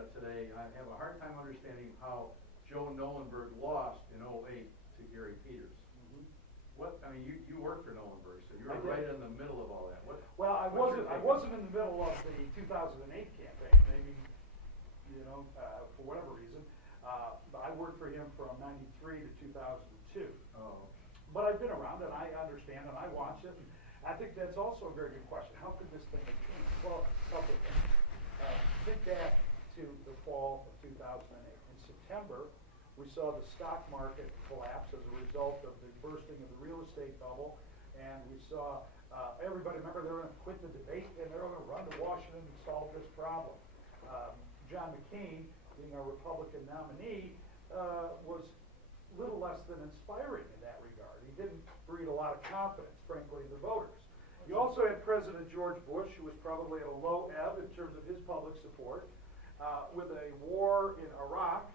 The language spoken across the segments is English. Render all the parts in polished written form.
at it today, and I have a hard time understanding how Joe Nolenberg lost in '08 to Gary Peters. What, I mean, you worked for Nolenberg, so you were right in the middle of all that. Well, I wasn't in the middle of the 2008 campaign, maybe, for whatever reason. I worked for him from '93 to 2002. Oh. But I've been around, and I understand, and I watch it, and I think that's also a very good question. How could this thing have changed? Well, a couple of things. Think back to the fall of 2008. In September, we saw the stock market collapse as a result of the bursting of the real estate bubble, and we saw everybody, remember, they were going to quit the debate, and they were going to run to Washington to solve this problem. John McCain, being a Republican nominee, was little less than inspiring in that regard. He didn't breed a lot of confidence, frankly, in the voters. You also had President George Bush, who was probably at a low ebb in terms of his public support, with a war in Iraq,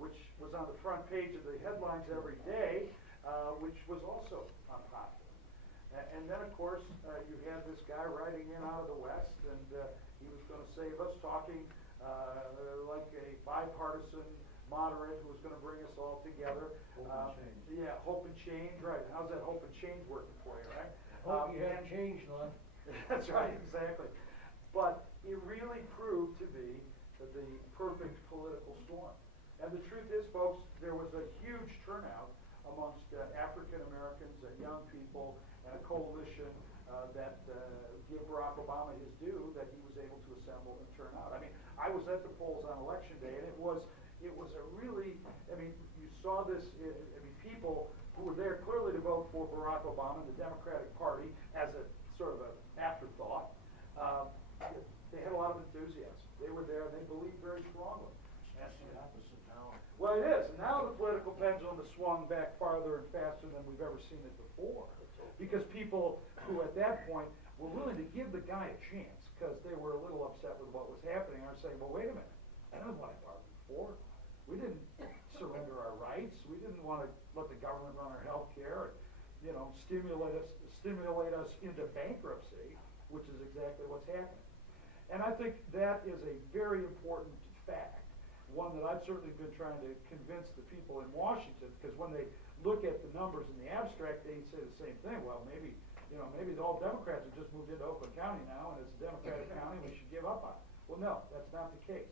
which was on the front page of the headlines every day, which was also unpopular. And then, of course, you had this guy riding in out of the West, and he was going to save us, talking like a bipartisan moderate who was going to bring us all together. Hope and change. Yeah, hope and change, right. How's that hope and change working for you, right? Hope you have changed, Lon. That's right, exactly. But it really proved to be the perfect political storm. And the truth is, folks, there was a huge turnout amongst African Americans and young people, and a coalition that give Barack Obama his due, that he was able to assemble and turn out. I mean, I was at the polls on election day, and it was a really, I mean, you saw this, people who were there clearly to vote for Barack Obama and the Democratic Party as a sort of an afterthought. They had a lot of enthusiasm. They were there, and they believed very strongly. That's the opposite now. Well, it is. And now the political pendulum has swung back farther and faster than we've ever seen it before. Because people who at that point were willing to give the guy a chance because they were a little upset with what was happening are saying, well, wait a minute, that isn't what I bargained for. We didn't surrender our rights. We didn't want to let the government run our health care and, stimulate us into bankruptcy, which is exactly what's happening. And I think that is a very important fact, one that I've certainly been trying to convince the people in Washington, because when they look at the numbers in the abstract, they say the same thing. Well, maybe all Democrats have just moved into Oakland County now, and it's a Democratic county, we should give up on it. Well, no, that's not the case.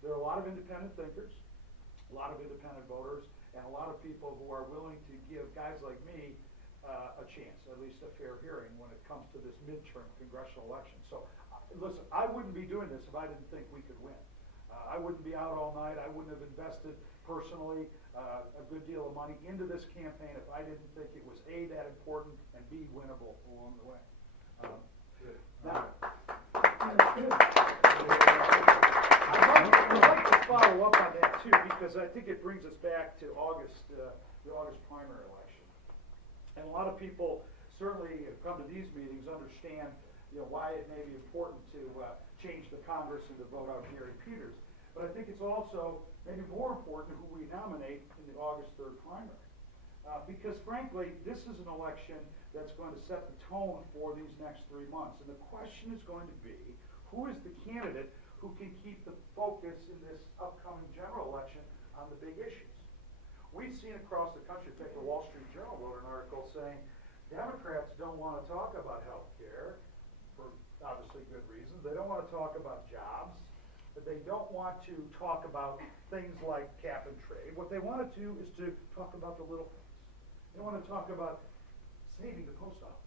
There are a lot of independent thinkers, a lot of independent voters, and a lot of people who are willing to give guys like me a chance, at least a fair hearing, when it comes to this midterm congressional election. So, listen, I wouldn't be doing this if I didn't think we could win. I wouldn't be out all night. I wouldn't have invested personally a good deal of money into this campaign if I didn't think it was A, that important, and B, winnable along the way. Now, I'd like to follow up on that too, because I think it brings us back to August, the August primary election. And a lot of people certainly have come to these meetings understand why it may be important to change the Congress and to vote out Gary Peters. But I think it's also maybe more important who we nominate in the August 3rd primary. Because frankly, this is an election that's going to set the tone for these next 3 months. And the question is going to be, who is the candidate who can keep the focus in this upcoming general election on the big issues? We've seen across the country, in fact, the Wall Street Journal wrote an article saying Democrats don't want to talk about health care for obviously good reasons. They don't want to talk about jobs. But they don't want to talk about things like cap and trade. What they want to do is to talk about the little things. They want to talk about saving the post office.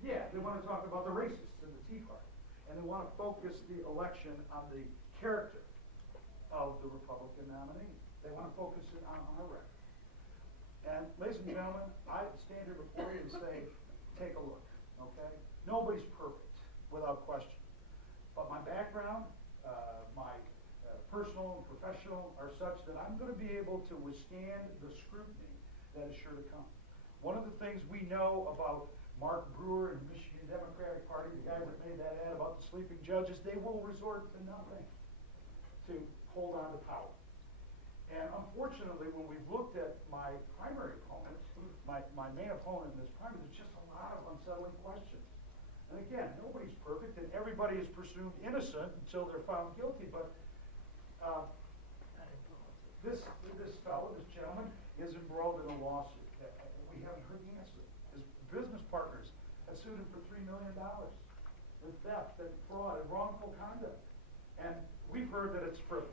Yeah, they want to talk about the racists and the Tea Party. And they want to focus the election on the character of the Republican nominee. They want to focus it on our record. And ladies and gentlemen, I stand here before you and say, take a look, okay? Nobody's perfect, without question. But my background, my personal and professional are such that I'm going to be able to withstand the scrutiny that is sure to come. One of the things we know about Mark Brewer and the Michigan Democratic Party, the guy that made that ad about the sleeping judges, they will resort to nothing to hold on to power. And unfortunately, when we've looked at my primary opponent, my main opponent in this primary, there's just a lot of unsettling questions. And again, nobody's perfect, and everybody everybody is presumed innocent until they're found guilty, but, this fellow, this gentleman, is embroiled in a lawsuit. We haven't heard the answer. His business partners have sued him for $3 million in theft and fraud and wrongful conduct. And we've heard that it's frivolous.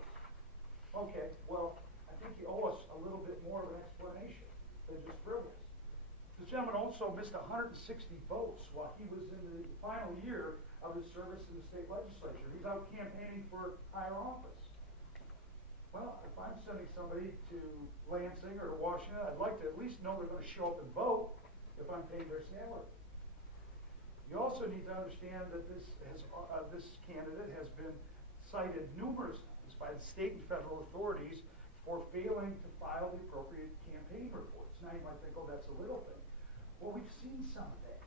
Okay, well, I think you owe us a little bit more of an explanation than just frivolous. This gentleman also missed 160 votes while he was in the final year of his service in the state legislature. He's out campaigning for higher office. Well, if I'm sending somebody to Lansing or to Washington, I'd like to at least know they're going to show up and vote if I'm paying their salary. You also need to understand that this candidate has been cited numerous times by the state and federal authorities for failing to file the appropriate campaign reports. Now you might think, oh, that's a little thing. Well, we've seen some of that.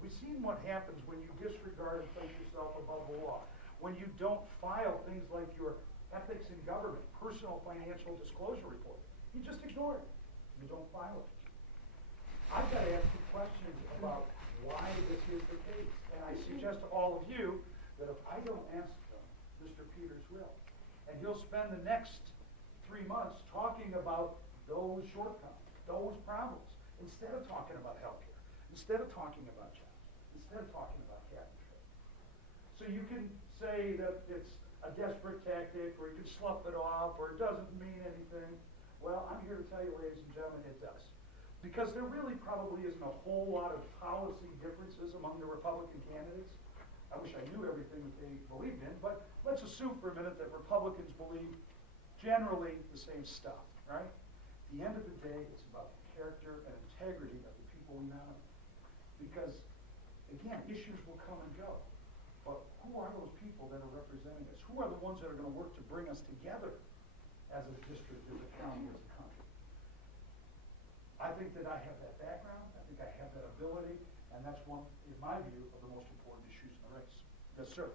We've seen what happens when you disregard and place yourself above the law. When you don't file things like your ethics in government, personal financial disclosure report. You just ignore it. You don't file it. I've got to ask you questions about why this is the case. And I suggest to all of you that if I don't ask them, Mr. Peters will. And he'll spend the next 3 months talking about those shortcomings, those problems, instead of talking about healthcare, instead of talking about jobs, instead of talking about cap and trade. So you can say that it's a desperate tactic, or you can slough it off, or it doesn't mean anything. Well, I'm here to tell you, ladies and gentlemen, it does. Because there really probably isn't a whole lot of policy differences among the Republican candidates. I wish I knew everything that they believed in, but let's assume for a minute that Republicans believe generally the same stuff, right? At the end of the day, it's about the character and integrity of the people we nominate. Because, again, issues will come and go. But who are those people that are representing us? Who are the ones that are going to work to bring us together as a district, as a county, as a country? I think that I have that background. I think I have that ability. And that's one, in my view, of the most important issues in the race. Yes, sir.